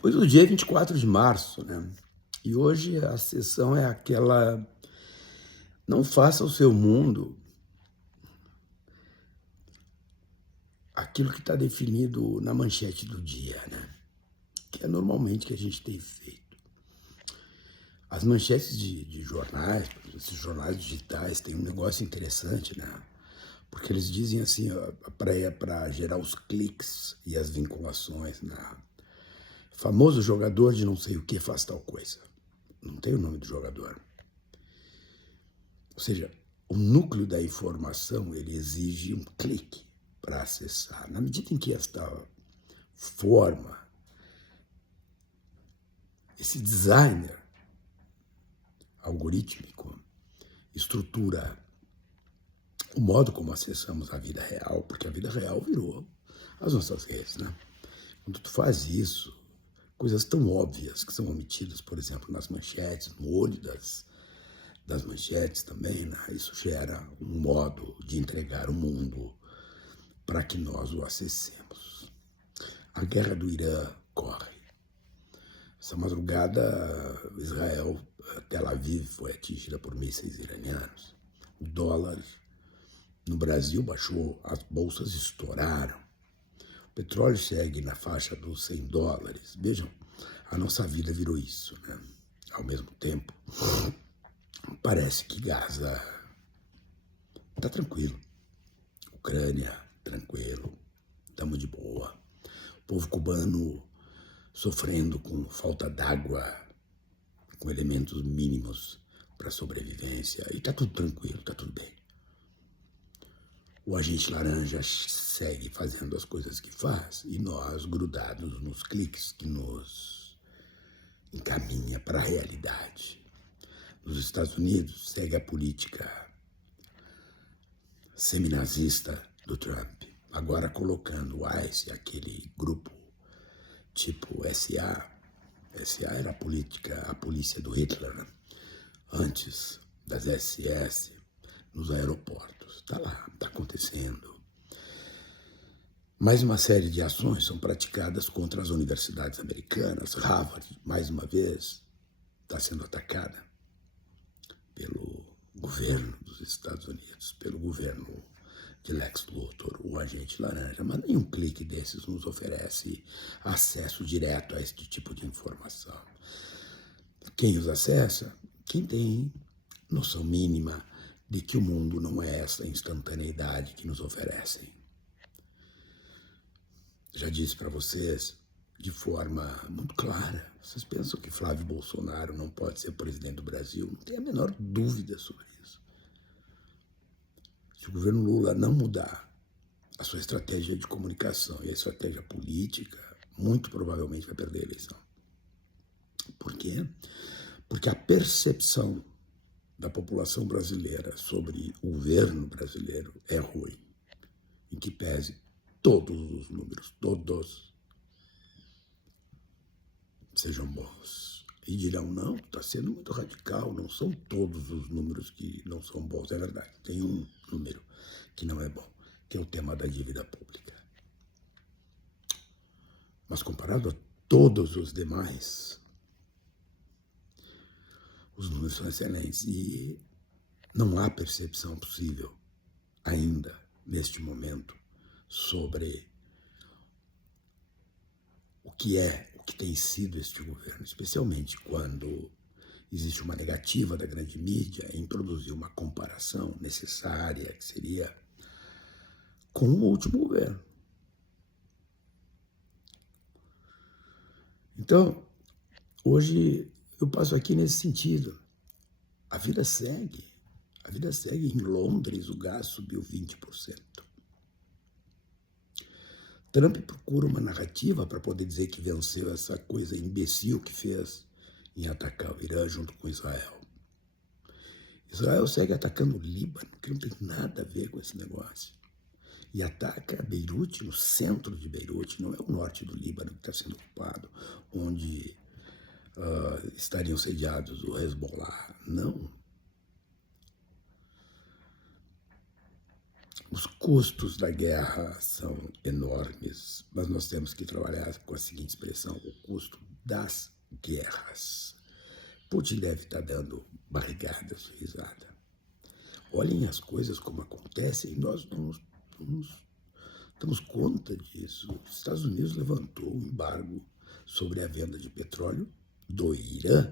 Hoje é o dia 24 de março, né? E hoje a sessão é aquela: não faça o seu mundo aquilo que está definido na manchete do dia, né? Que é normalmente que a gente tem feito. As manchetes de jornais, esses jornais digitais, têm um negócio interessante, né? Porque eles dizem assim, para gerar os cliques e as vinculações, né? Famoso jogador de não sei o que faz tal coisa. Não tem o nome do jogador. Ou seja, o núcleo da informação, ele exige um clique para acessar. Na medida em que esta forma, esse designer algorítmico estrutura o modo como acessamos a vida real, porque a vida real virou as nossas redes, né? Quando tu faz isso, coisas tão óbvias que são omitidas, por exemplo, nas manchetes, no olho das manchetes também, né? Isso gera um modo de entregar o mundo para que nós o acessemos. A guerra do Irã corre. Essa madrugada, Israel, Tel Aviv, foi atingida por mísseis iranianos. O dólar no Brasil baixou, as bolsas estouraram. O petróleo segue na faixa dos $100. Vejam, a nossa vida virou isso, né? Ao mesmo tempo, parece que Gaza está tranquilo. Ucrânia, tranquilo. Estamos de boa. O povo cubano sofrendo com falta d'água, com elementos mínimos para sobrevivência. E está tudo tranquilo, está tudo bem. O agente laranja segue fazendo as coisas que faz e nós grudados nos cliques que nos encaminha para a realidade. Nos Estados Unidos segue a política seminazista do Trump, agora colocando o ICE, aquele grupo tipo SA. SA era a polícia do Hitler, né? Antes das SS, nos aeroportos. Está lá, está acontecendo. Mais uma série de ações são praticadas contra as universidades americanas. Harvard, mais uma vez, está sendo atacada pelo governo dos Estados Unidos, pelo governo de Lex Luthor, o agente laranja. Mas nenhum clique desses nos oferece acesso direto a este tipo de informação. Quem os acessa? Quem tem noção mínima de que o mundo não é essa instantaneidade que nos oferecem. Já disse para vocês de forma muito clara. Vocês pensam que Flávio Bolsonaro não pode ser presidente do Brasil? Não tem a menor dúvida sobre isso. Se o governo Lula não mudar a sua estratégia de comunicação e a estratégia política, muito provavelmente vai perder a eleição. Por quê? Porque a percepção da população brasileira sobre o governo brasileiro é ruim. Em que pese todos os números, todos, sejam bons. E dirão, não, está sendo muito radical, não são todos os números que não são bons. É verdade, tem um número que não é bom, que é o tema da dívida pública. Mas comparado a todos os demais, os números são excelentes e não há percepção possível ainda, neste momento, sobre o que tem sido este governo, especialmente quando existe uma negativa da grande mídia em produzir uma comparação necessária, que seria com o último governo. Então, hoje eu passo aqui nesse sentido. A vida segue. A vida segue. Em Londres, o gás subiu 20%. Trump procura uma narrativa para poder dizer que venceu essa coisa imbecil que fez em atacar o Irã junto com Israel. Israel segue atacando o Líbano, que não tem nada a ver com esse negócio. E ataca Beirute, no centro de Beirute, não é o norte do Líbano que está sendo ocupado, onde estariam sediados o Hezbollah. Não. Os custos da guerra são enormes, mas nós temos que trabalhar com a seguinte expressão: o custo das guerras. Putin deve estar dando barrigadas, risada. Olhem as coisas como acontecem, e nós não damos conta disso. Os Estados Unidos levantou o embargo sobre a venda de petróleo do Irã.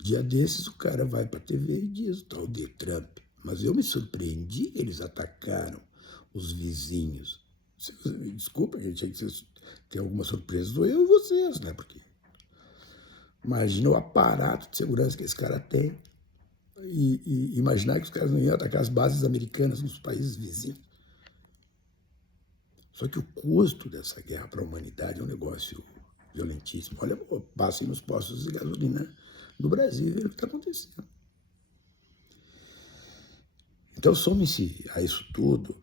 Dia desses o cara vai para a TV e diz, tal de Trump. Mas eu me surpreendi, eles atacaram os vizinhos. Desculpa, gente, vocês têm alguma surpresa, sou eu e vocês, né? Porque imagina o aparato de segurança que esse cara tem. E imaginar que os caras não iam atacar as bases americanas nos países vizinhos. Só que o custo dessa guerra para a humanidade é um negócio violentíssimo. Olha, passem nos postos de gasolina no Brasil e vejam o que está acontecendo. Então, some-se a isso tudo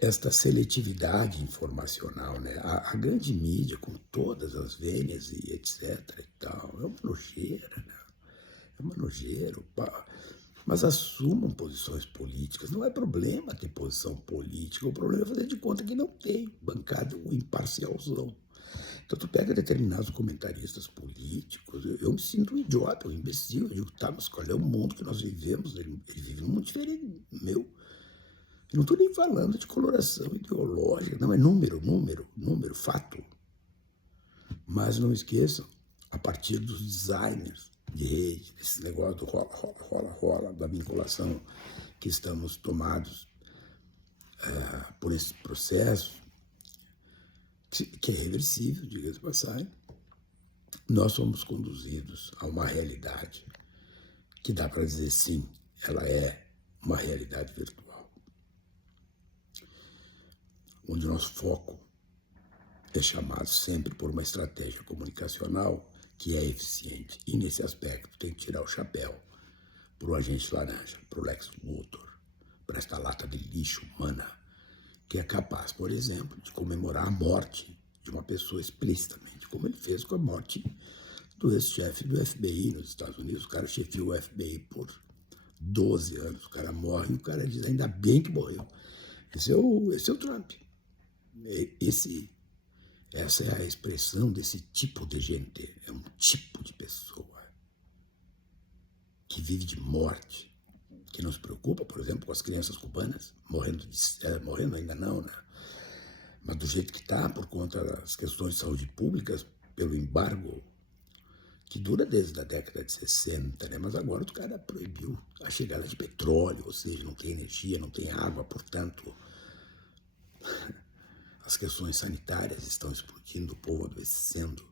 esta seletividade informacional, né? A grande mídia, com todas as vênias e etc. e tal, é uma nojeira, né? É uma nojeira. Mas assumam posições políticas. Não é problema ter posição política, o problema é fazer de conta que não tem, bancar o imparcialzão. Então tu pega determinados comentaristas políticos, eu me sinto um idiota, um imbecil, eu digo, tá, mas qual é o mundo que nós vivemos? Ele vive num mundo diferente meu. Eu não estou nem falando de coloração ideológica, não, é número, fato. Mas não esqueçam, a partir dos designers de rede, esse negócio do rola, da vinculação que estamos tomados por esse processo, que é reversível, diga-se de passagem, nós somos conduzidos a uma realidade que dá para dizer sim, ela é uma realidade virtual, onde o nosso foco é chamado sempre por uma estratégia comunicacional que é eficiente. E nesse aspecto tem que tirar o chapéu para o agente laranja, para o Lex Luthor, para esta lata de lixo humana, que é capaz, por exemplo, de comemorar a morte de uma pessoa explicitamente, como ele fez com a morte do ex-chefe do FBI nos Estados Unidos. O cara chefiou o FBI por 12 anos, o cara morre e o cara diz, ainda bem que morreu. Esse é o Trump. Essa é a expressão desse tipo de gente, é um tipo de pessoa que vive de morte, que não se preocupa, por exemplo, com as crianças cubanas, morrendo ainda não, né? Mas do jeito que está, por conta das questões de saúde pública, pelo embargo, que dura desde a década de 60, né? Mas agora o cara proibiu a chegada de petróleo, ou seja, não tem energia, não tem água, portanto, as questões sanitárias estão explodindo, o povo adoecendo.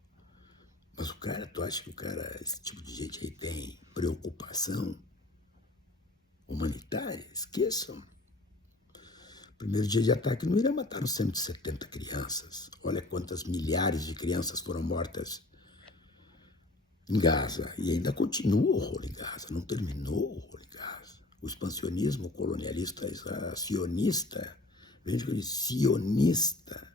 Mas o cara, tu acha que esse tipo de gente aí tem preocupação humanitária? Esqueçam. Primeiro dia de ataque no Irã mataram 170 crianças. Olha quantas milhares de crianças foram mortas em Gaza. E ainda continua o horror em Gaza, não terminou o horror em Gaza. O expansionismo colonialista, sionista, veja que eu disse, sionista,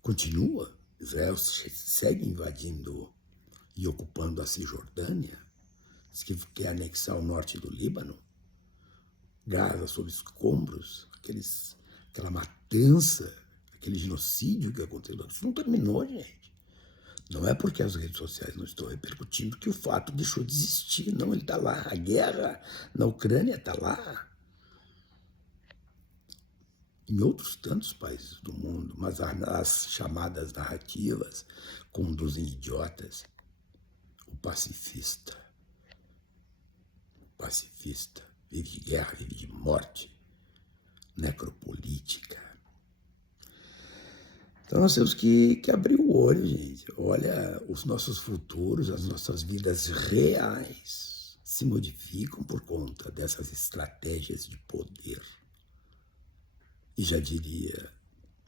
continua. Israel segue invadindo e ocupando a Cisjordânia, diz que quer anexar o norte do Líbano, Gaza sob escombros, aquela matança, aquele genocídio que aconteceu. Isso não terminou, gente. Não é porque as redes sociais não estão repercutindo que o fato deixou de existir. Não, ele está lá. A guerra na Ucrânia está lá. Em outros tantos países do mundo, mas as chamadas narrativas conduzem idiotas. O pacifista vive de guerra, vive de morte, necropolítica. Então nós temos que abrir o olho, gente. Olha, os nossos futuros, as nossas vidas reais se modificam por conta dessas estratégias de poder. E já diria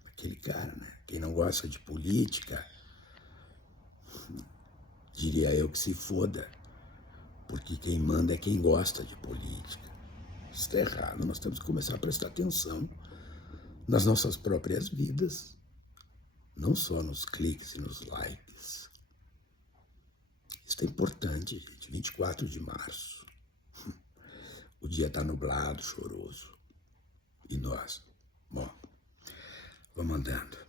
aquele cara, né? Quem não gosta de política, diria eu que se foda, porque quem manda é quem gosta de política. Isso está errado, nós temos que começar a prestar atenção nas nossas próprias vidas, não só nos cliques e nos likes. Isso é importante, gente. 24 de março, o dia está nublado, choroso, e nós, bom, Vamos andando.